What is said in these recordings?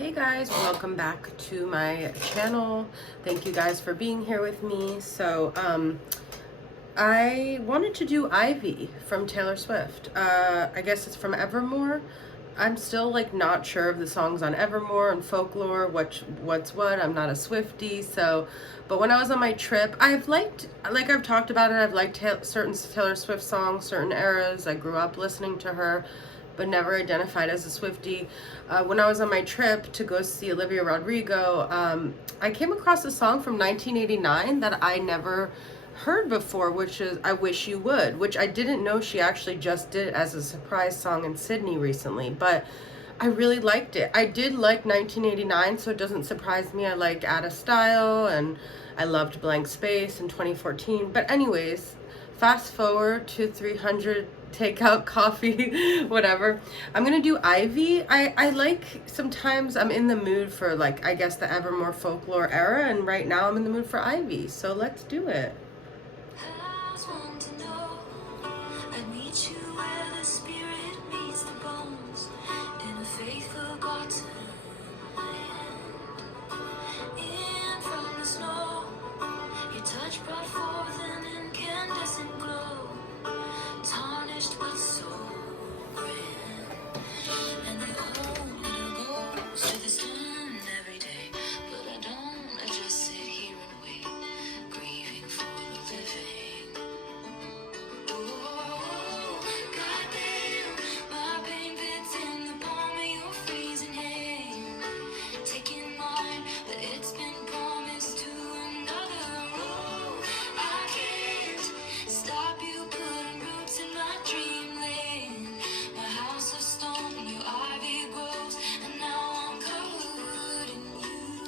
Hey guys, welcome back to my channel. Thank you guys for being here with me. I wanted to do Ivy from Taylor Swift. I guess it's from Evermore. I'm still like not sure of the songs on Evermore and Folklore, what's what. I'm not a Swiftie, but when I was on my trip, I've liked, like I've talked about it, I've liked certain Taylor Swift songs, certain eras. I grew up listening to her, but never identified as a Swiftie. When I was on my trip to go see Olivia Rodrigo, I came across a song from 1989 that I never heard before, which is I Wish You Would, which I didn't know she actually just did as a surprise song in Sydney recently, but I really liked it. I did like 1989, so it doesn't surprise me. I like Out of Style, and I loved Blank Space in 2014. But anyways, fast forward to 300 takeout coffee, whatever. I'm gonna do Ivy. I like, sometimes I'm in the mood for, like, I guess the Evermore Folklore era, and right now I'm in the mood for Ivy, so let's do it.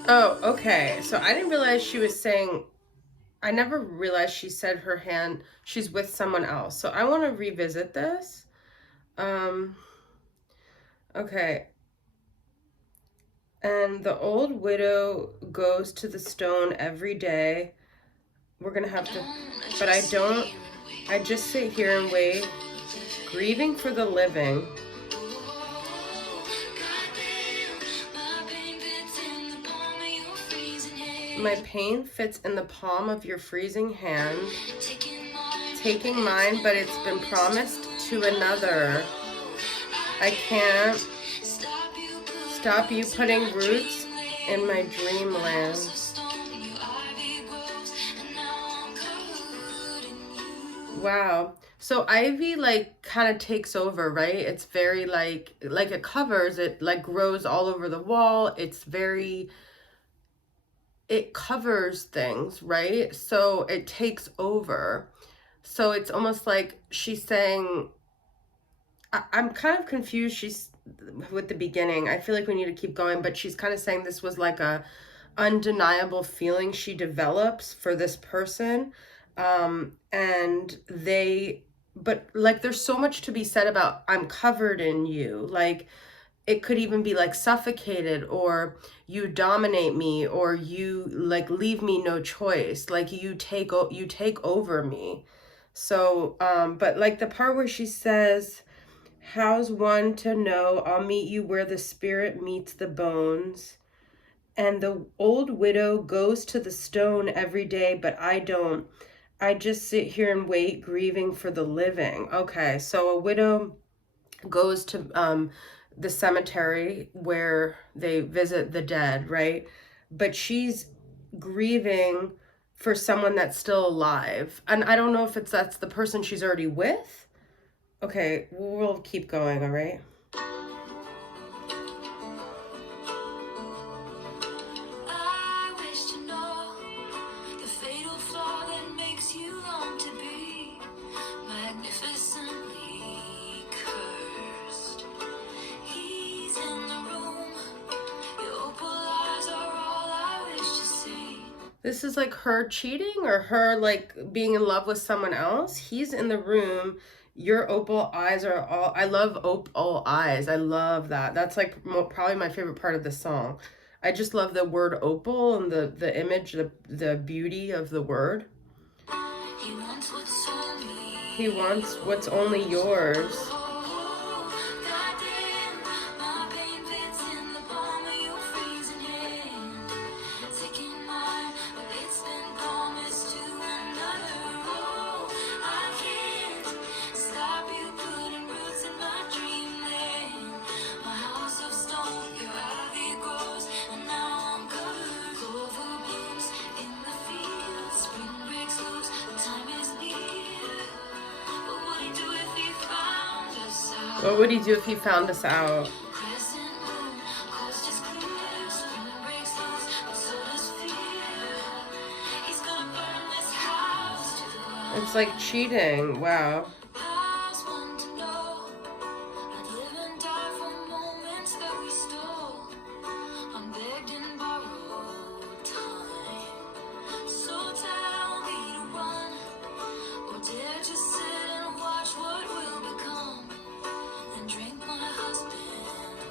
Oh, okay. So I didn't realize she was saying, I never realized she said her hand, she's with someone else. So I want to revisit this. Um, okay. And the old widow goes to the stone every day. We're going to have to, but I just sit here and wait, grieving for the living. My pain fits in the palm of your freezing hand, taking mine, but it's been promised to another. I can't stop you putting roots in my dreamland. Wow. So Ivy like kind of takes over, right? It's very like it covers, it like grows all over the wall. It's very, it covers things, right? So it takes over. So it's almost like she's saying, I'm kind of confused. She's with the beginning. I feel like we need to keep going, but she's kind of saying this was like a undeniable feeling she develops for this person. And but like there's so much to be said about I'm covered in you. Like it could even be like suffocated, or you dominate me, or you like leave me no choice, like you take over me. So but like the part where she says, how's one to know, I'll meet you where the spirit meets the bones, and the old widow goes to the stone every day, but I don't. I just sit here and wait, grieving for the living. Okay, so a widow goes to the cemetery where they visit the dead, right? But she's grieving for someone that's still alive. And I don't know if that's the person she's already with. Okay, we'll keep going, all right? This is like her cheating, or her like being in love with someone else. He's in the room. Your opal eyes are all, I love opal eyes. I love that. That's like probably my favorite part of the song. I just love the word opal and the image, the beauty of the word. He wants what's only yours. What would he do if he found us out? It's like cheating. Wow.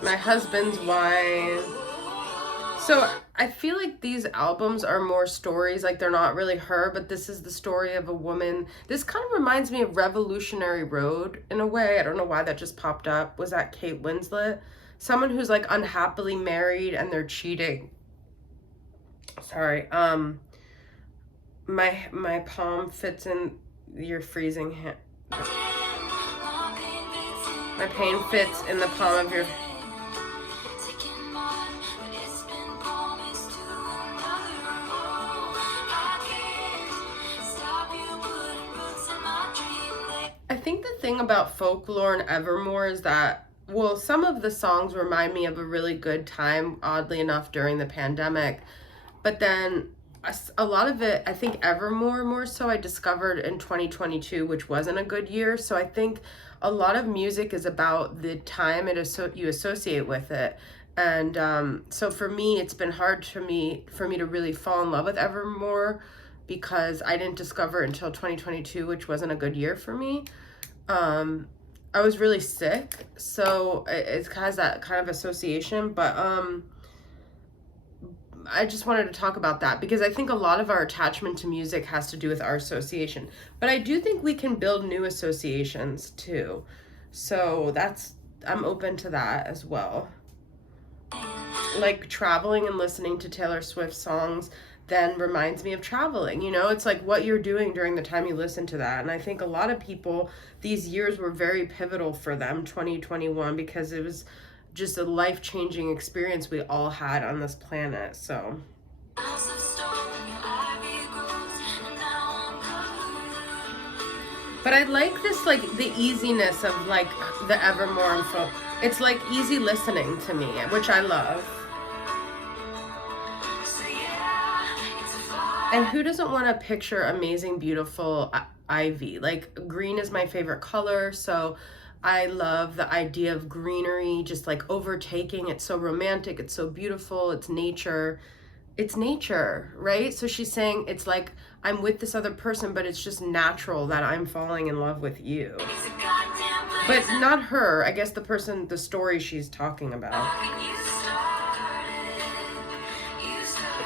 My husband's wine. So I feel like these albums are more stories, like they're not really her, but this is the story of a woman. This kind of reminds me of Revolutionary Road in a way. I don't know why that just popped up. Was that Kate Winslet? Someone who's like unhappily married and they're cheating. Sorry. My palm fits in your freezing hand. My pain fits in the palm of your. I think the thing about Folklore and Evermore is that, well, some of the songs remind me of a really good time, oddly enough, during the pandemic. But then a lot of it, I think Evermore more so, I discovered in 2022, which wasn't a good year. So I think a lot of music is about the time you associate with it. And so for me, it's been hard for me to really fall in love with Evermore because I didn't discover it until 2022, which wasn't a good year for me. I was really sick, so it has that kind of association, but I just wanted to talk about that because I think a lot of our attachment to music has to do with our association. But I do think we can build new associations too. So I'm open to that as well. Like traveling and listening to Taylor Swift songs then reminds me of traveling. It's like what you're doing during the time you listen to that. And I think a lot of people, these years were very pivotal for them, 2021, because it was just a life-changing experience we all had on this planet. So but I like this, like the easiness of like the Evermore and Folk. It's like easy listening to me, which I love. And who doesn't want to picture amazing, beautiful ivy? Like green is my favorite color, so I love the idea of greenery, just like overtaking. It's so romantic, it's so beautiful, it's nature. It's nature, right? So she's saying it's like I'm with this other person, but it's just natural that I'm falling in love with you. But not her, I guess the story she's talking about.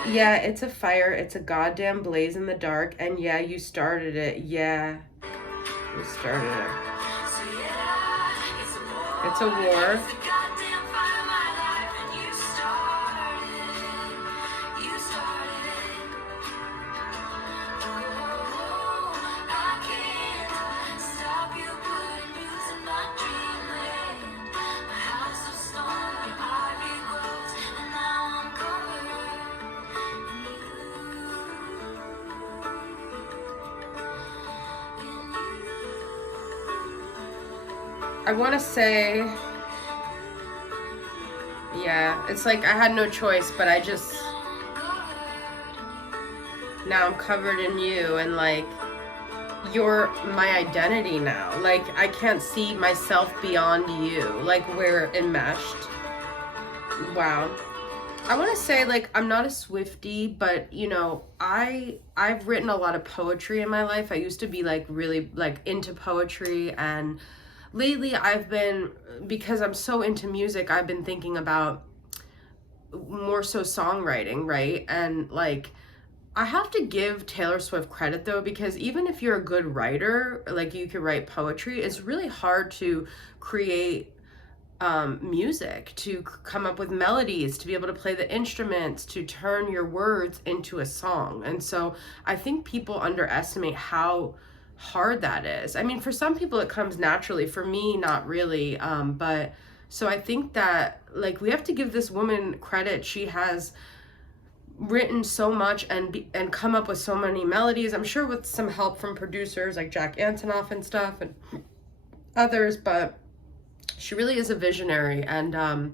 Yeah, it's a fire. It's a goddamn blaze in the dark. And yeah, you started it. Yeah, you started it. It's a war. I want to say, yeah, it's like I had no choice, but now I'm covered in you, and like, you're my identity now. Like, I can't see myself beyond you. Like, we're enmeshed. Wow. I want to say, like, I'm not a Swiftie, but, I've written a lot of poetry in my life. I used to be, like, really, like, into poetry, and lately I've been, because I'm so into music, I've been thinking about more so songwriting, right? And like, I have to give Taylor Swift credit though, because even if you're a good writer, like you can write poetry, it's really hard to create music, to come up with melodies, to be able to play the instruments, to turn your words into a song. And so I think people underestimate how hard that is. I mean, for some people it comes naturally, for me not really, but so I think that like we have to give this woman credit. She has written so much and come up with so many melodies, I'm sure with some help from producers like Jack Antonoff and stuff and others, but She really is a visionary, and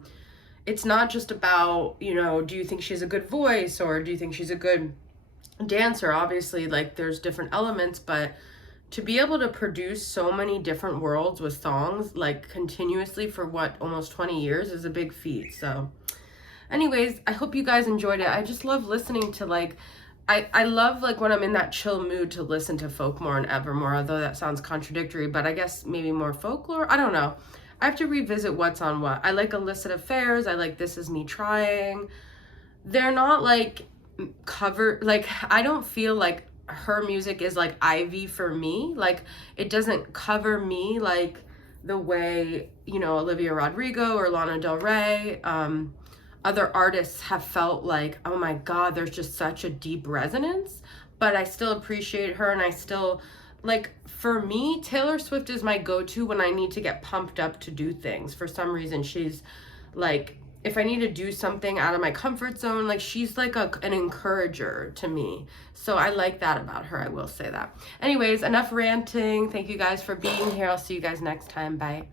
it's not just about, you know, do you think she has a good voice or do you think she's a good dancer? Obviously, like there's different elements, but to be able to produce so many different worlds with songs like continuously for what, almost 20 years is a big feat. So anyways, I hope you guys enjoyed it. I just love listening to like I love like when I'm in that chill mood to listen to Folkmore and Evermore, although that sounds contradictory, but I guess maybe more folklore. I don't know. I have to revisit what's on what. I like Illicit Affairs. I like This Is Me Trying. They're not like cover, like I don't feel like her music is like Ivy for me. Like it doesn't cover me like the way, you know, Olivia Rodrigo or Lana Del Rey, other artists have felt like, oh my God, there's just such a deep resonance. But I still appreciate her, and I still like, for me, Taylor Swift is my go-to when I need to get pumped up to do things. For some reason, she's like, if I need to do something out of my comfort zone, like she's like an encourager to me. So I like that about her. I will say that. Anyways, enough ranting. Thank you guys for being here. I'll see you guys next time. Bye.